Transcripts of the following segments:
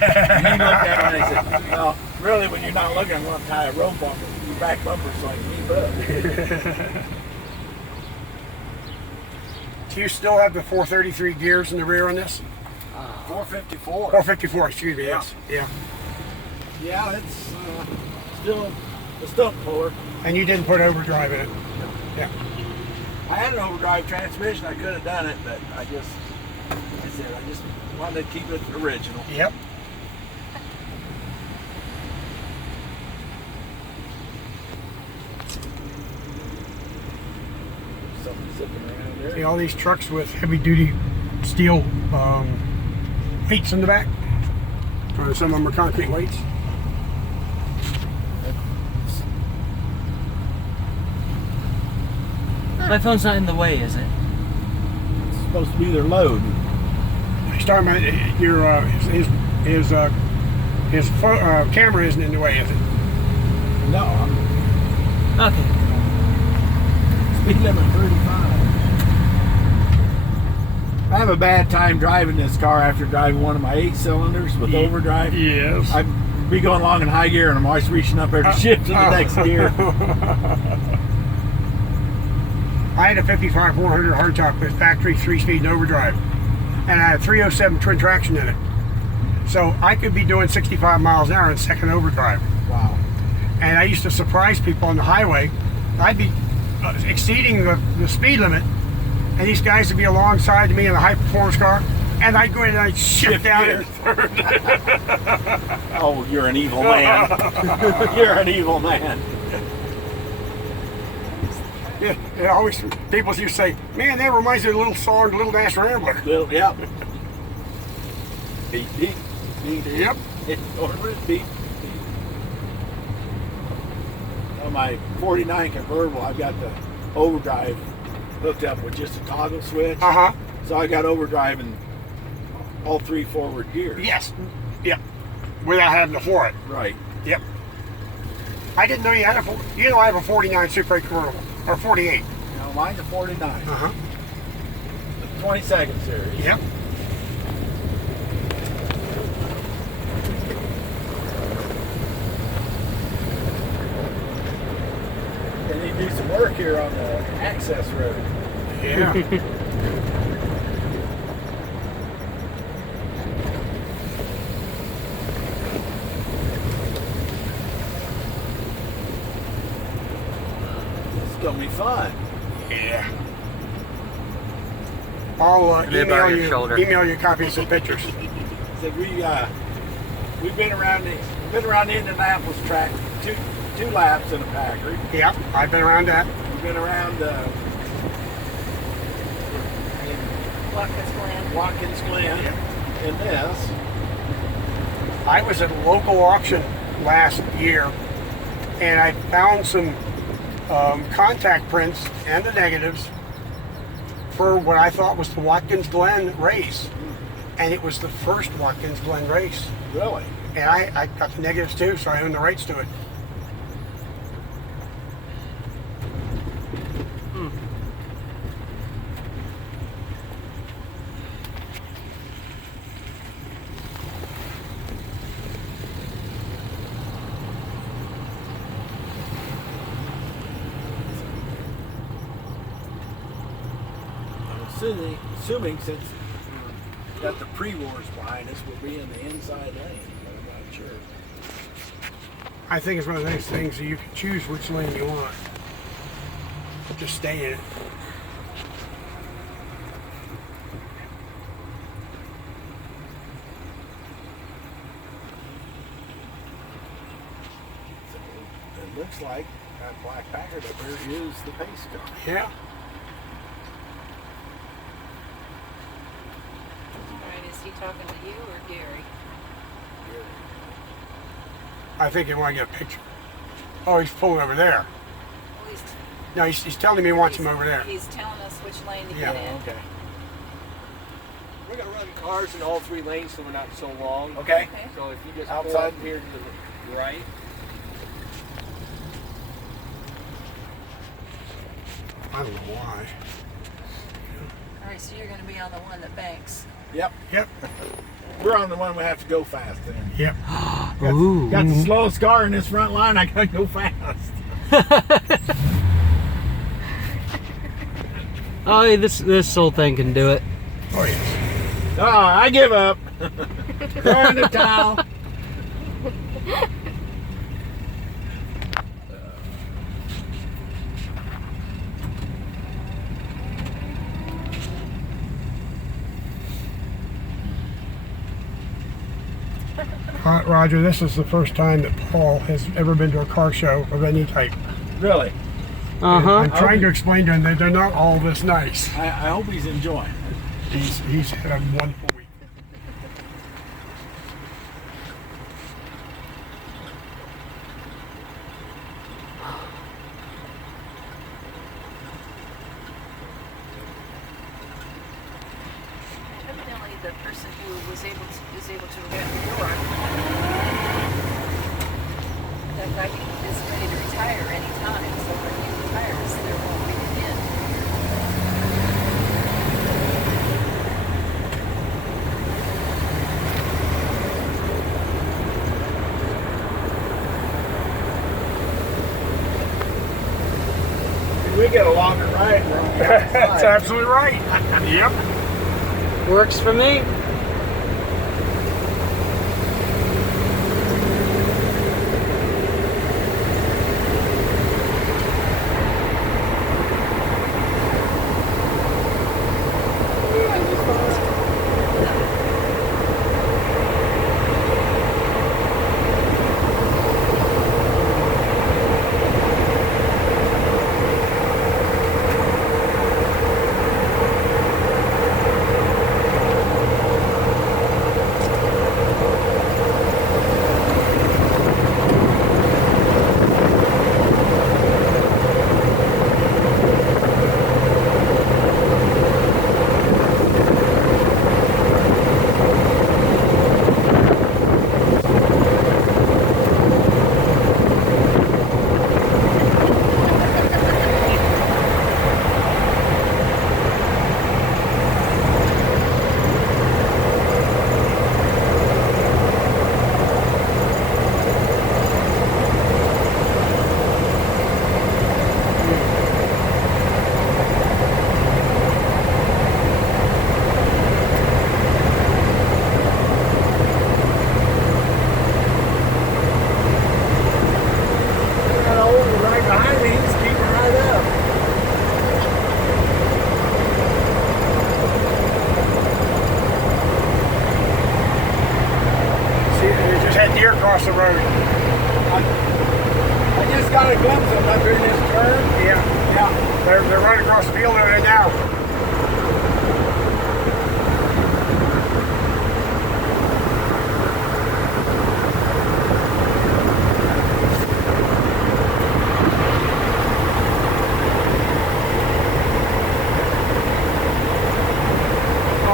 And he looked at me and he said, well, really, when you're not looking, I'm going to tie a rope on your back bumper so I can keep up. Do you still have the 433 gears in the rear on this? 454. 454, excuse me, yes. Yeah. Yeah, it's still a stump puller. And you didn't put overdrive in it? No. Yeah. I had an overdrive transmission. I could have done it, but I just wanted to keep it original. Yep. Something zipping around there. See all these trucks with heavy-duty steel weights in the back? Or some of them are concrete weights. My phone's not in the way, is it? It's supposed to be their load. He's talking about his camera isn't in the way, is it? No, Okay. speed limit 35. I have a bad time driving this car after driving one of my 8 cylinders with overdrive. Yes. I'd be going along in high gear and I'm always reaching up there to shift to the next gear. I had a 55 400 hardtop with factory 3-speed and overdrive, and I had 307 twin traction in it. So I could be doing 65 miles an hour in second overdrive. Wow. And I used to surprise people on the highway. I'd be exceeding the speed limit, and these guys would be alongside me in a high performance car, and I'd go in and I'd shift down in third. Oh, you're an evil man. You're an evil man. Yeah, it always people used to say, "Man, that reminds me of a little song, Little Dash Rambler." Yep. Beep, beep, beep. Yep. Beep. On my 49 convertible, I've got the overdrive hooked up with just a toggle switch. Uh-huh. So I got overdrive in all 3 forward gears. Yes. Yep. Without having to floor it. Right. Yep. I didn't know you had I have a 49 Super 8 convertible. Or 48. Now mine's a 49. Uh-huh. The 22nd series. Yep. They need to do some work here on the access road. Yeah. It's gonna be fun. Yeah. I'll email you copies of pictures. So we've been around the Indianapolis track two laps in a Packard. Yep, I've been around that. We've been around Watkins Glen in this. I was at a local auction last year, and I found some contact prints and the negatives for what I thought was the Watkins Glen race, and it was the first Watkins Glen race. Really? And I got the negatives too, so I own the rights to it. Assuming since we've got the pre-wars behind us, we'll be in the inside lane, but I'm not sure. I think it's one of those things that you can choose which lane you want. Just stay in it. So it looks like that black Packard up there is the pace car. Yeah. Is he talking to you or Gary? I think they want to get a picture. Oh, he's pulling over there. Well, No, he's telling me he wants him over there. He's telling us which lane to Yeah. get in. Okay. We're gonna run cars in all 3 lanes so we're not so long. Okay. Okay. So if you just Outside. pull up here to the right. I don't know why. All right, so you're going to be on the one that banks. Yep. Yep. We're on the one we have to go fast in. Yep. Ooh. Got the slowest car in this front line. I gotta go fast. Oh, yeah, this whole thing can do it. Oh, yes. Oh, I give up. Throw in the towel. Roger, this is the first time that Paul has ever been to a car show of any type. Really? I'm Uh-huh. trying to explain to him that they're not all this nice. I hope he's enjoying. He's had a wonderful week. Evidently, the person who is able to rent the door, that guy is ready to retire any time. So when he retires, there won't be an end. We get a longer ride. We're on the That's outside. absolutely right. Yep. Works for me. Got an old one right behind me. He's keeping right up. See, they just had deer across the road. I just got a glimpse of him up here in this turn. Yeah. Yeah. They're right across the field over there now.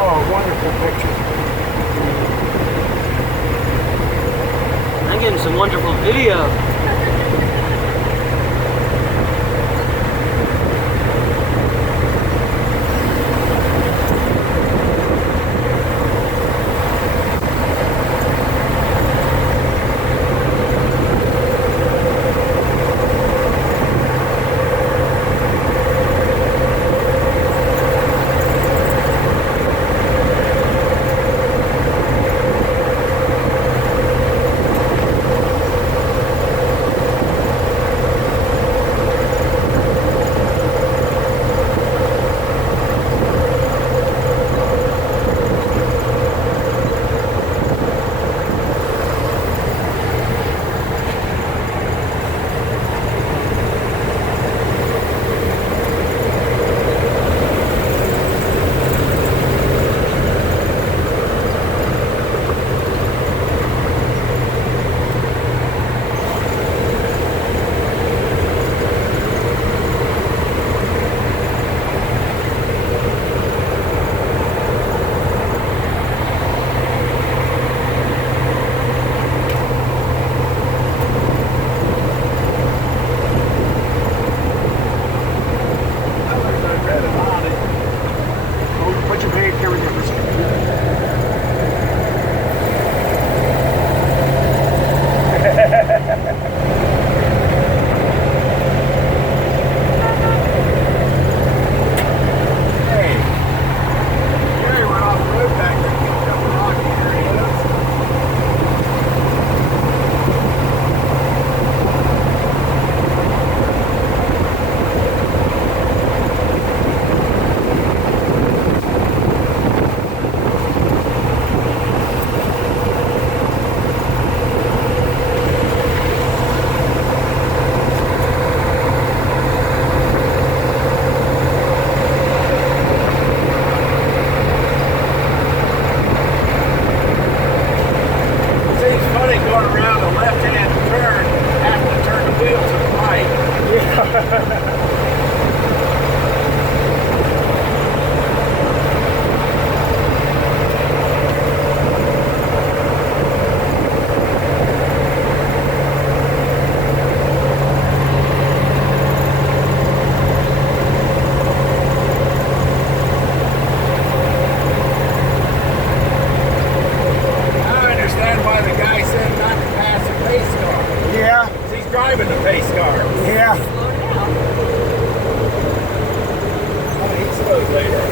Oh, wonderful picture. I'm getting some wonderful video. driving the pace car. Yeah. Slow it down. Oh, he slows later.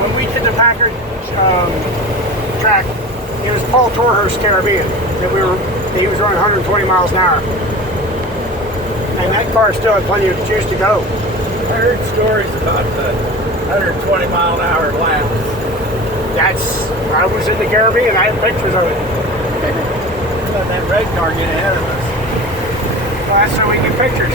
When we did the Packard track, it was Paul Torhurst's Caribbean that he was running 120 miles an hour. And that car still had plenty of juice to go. I heard stories about the 120 mile an hour laps. I was in the Caribbean, I had pictures of it. Let that red car get ahead of us. Well, that's so we can get pictures.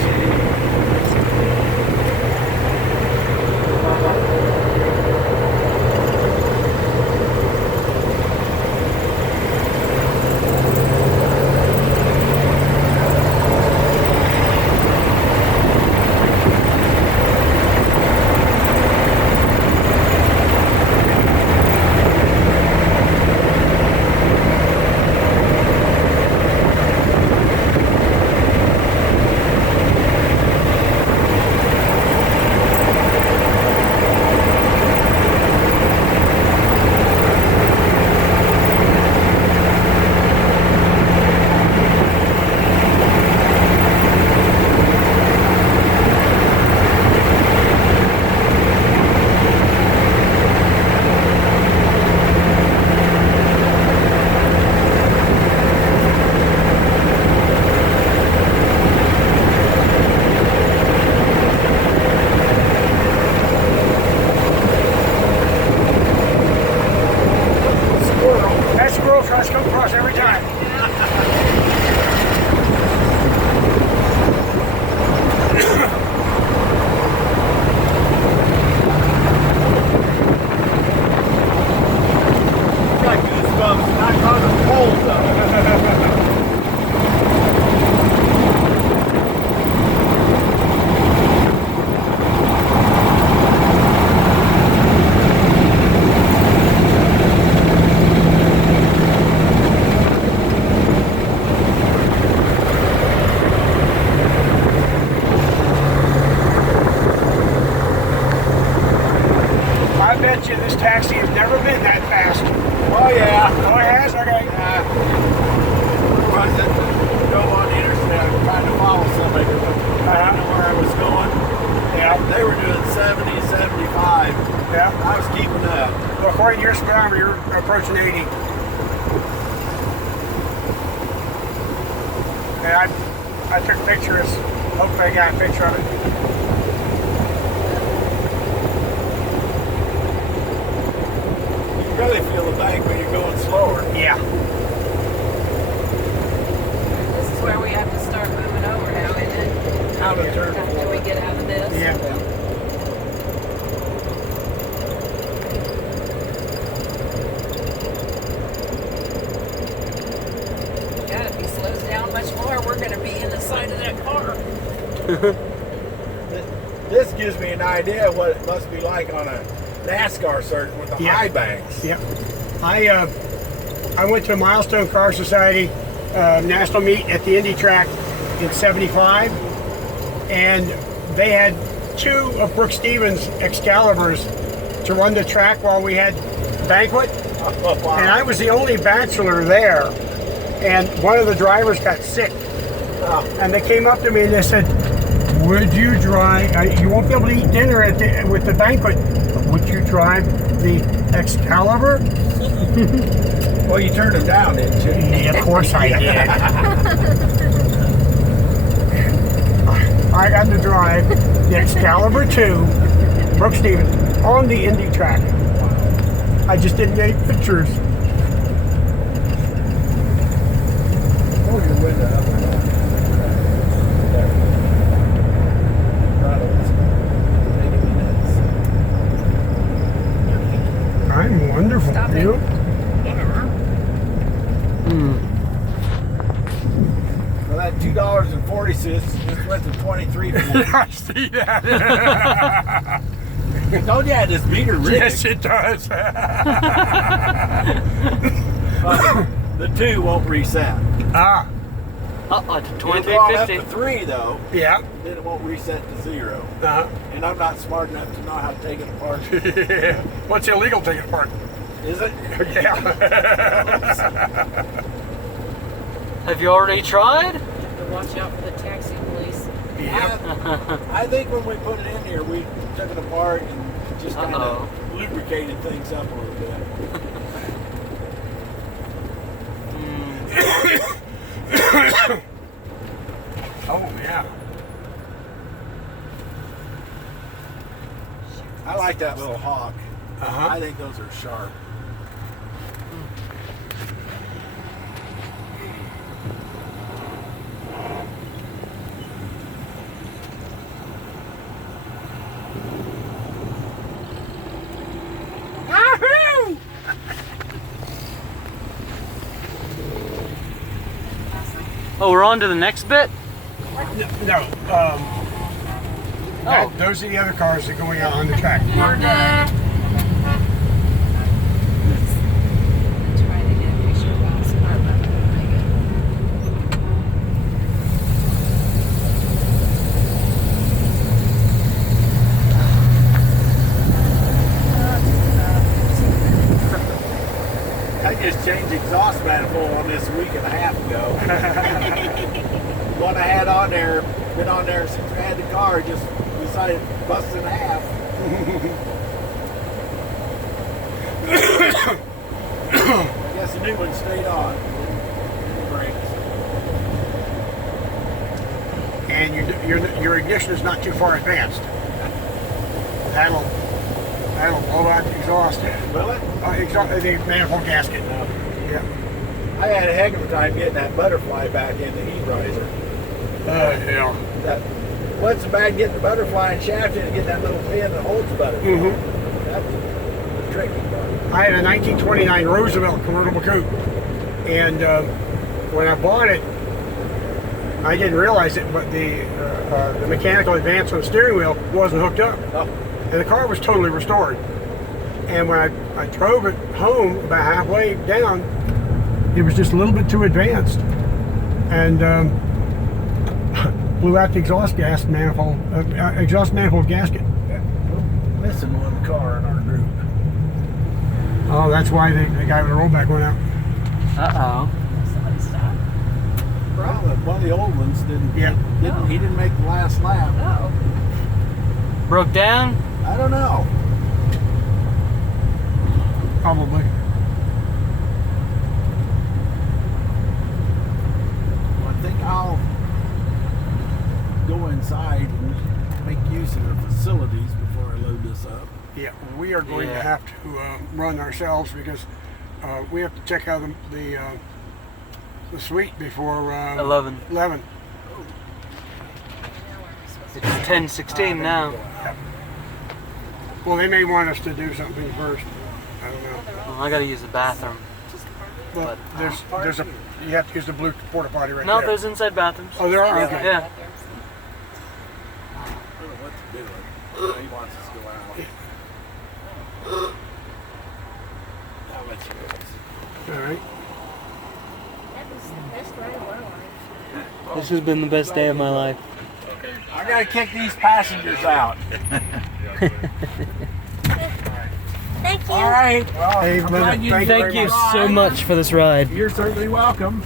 Tries to come across every time. Got goosebumps, not causing cold though. I bet you this taxi has never been that fast. Oh yeah. Oh, it has? Okay. Was it? Go on the internet, I was trying to follow somebody, but I didn't know where I was going. Yeah. They were doing 70, 75. Yeah. I was keeping up. Well, according to your speedometer, you're approaching 80. And I took pictures. Hopefully I got a picture of it. This gives me an idea of what it must be like on a NASCAR circuit with the Yeah. high banks. Yep. I went to a Milestone Car Society national meet at the Indy track in '75, and they had 2 of Brooke Stevens' Excaliburs to run the track while we had banquet. Oh, wow. And I was the only bachelor there, and one of the drivers got sick. And they came up to me and they said, would you drive, you won't be able to eat dinner with the banquet, but would you drive the Excalibur? Well, you turned them down, didn't you? Yeah, of course I did. I got to drive the Excalibur 2, Brooke Stevens, on the Indy track. I just didn't get any pictures. Pull your window up. There. Right on. I'm wonderful. Stop it. You? Well, that $2.40 just went to 23. I see that. Told you I had this meter rigged. Yes, it does. The 2 won't reset. Ah, To It's gone up to 2350. 3 though, yeah. then it won't reset to 0. Uh-huh. And I'm not smart enough to know how to take it apart. What's illegal taking apart? Is it? Yeah. Have you already tried? You have to watch out for the taxi police. Yep. I think when we put it in here, we took it apart and just kind Uh-oh. of lubricated things up a little bit. Oh, yeah. I like that little hawk. Uh-huh. I think those are sharp. Oh, we're on to the next bit? No. Those are the other cars that are going out on the track. We're done. Trying to get a picture of us. I just changed exhaust manifold on this a week and a half ago. One I had on there, been on there since we had the car, just decided to bust in half. I guess the new one stayed on. Brakes. And your ignition is not too far advanced. That'll blow out the exhaust. Will it? The manifold gasket. Yeah. I had a heck of a time getting that butterfly back in the heat riser. Yeah. What's so bad getting the butterfly and shaft in and getting that little pin that holds the butterfly? Mm-hmm. That's the tricky part. I had a 1929 Roosevelt convertible coupe, and when I bought it, I didn't realize it, but the mechanical advance on the steering wheel wasn't hooked up, Oh, and the car was totally restored. And when I drove it home, about halfway down, it was just a little bit too advanced, and blew out the exhaust manifold gasket. yeah. We're missing one car in our group. Oh, that's why the guy with the rollback went out. Uh-oh. Somebody stop. Well, one of the old ones didn't. Yeah. He didn't make the last lap. Oh. Broke down? I don't know. Probably. I think I'll go inside and make use of their facilities before I load this up. Yeah, we are going to Yeah. have to run ourselves because we have to check out the suite before 11. 11. It's 10:16 now. Well, they may want us to do something first. I don't know. Well, I gotta use the bathroom. Well, there's you have to use the blue porta potty right No, there. there's inside bathrooms. Oh, there are? Okay. Yeah. He wants us to go out. I'll let you guys. All right. That was the best ride of our life. This has been the best day of my life. I gotta kick these passengers out. Thank you. All right. Well, Hey, I'm Linda, glad you thank Thank you enjoyed my so ride. much for this ride. You're certainly welcome.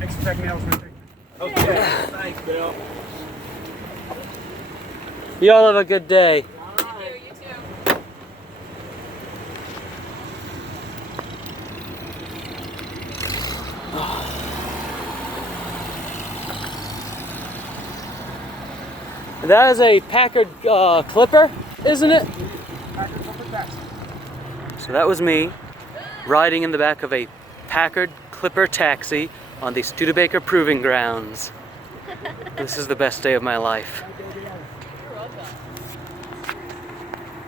Expect meals. Okay. Thanks, Bill. You all have a good day. You too. That is a Packard Clipper, isn't it? So that was me riding in the back of a Packard Clipper taxi on the Studebaker Proving Grounds. This is the best day of my life.